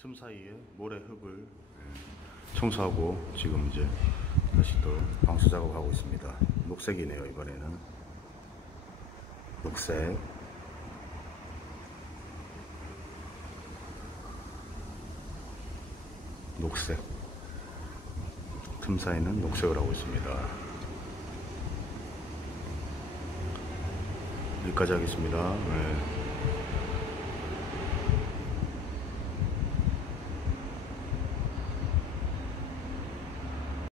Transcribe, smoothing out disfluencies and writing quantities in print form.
틈 사이에 모래 흙을 청소하고 지금 이제 다시 또 방수 작업하고 있습니다. 녹색이네요. 이번에는 녹색. 녹색. 틈 사이는 녹색을 하고 있습니다. 여기까지 하겠습니다. 네.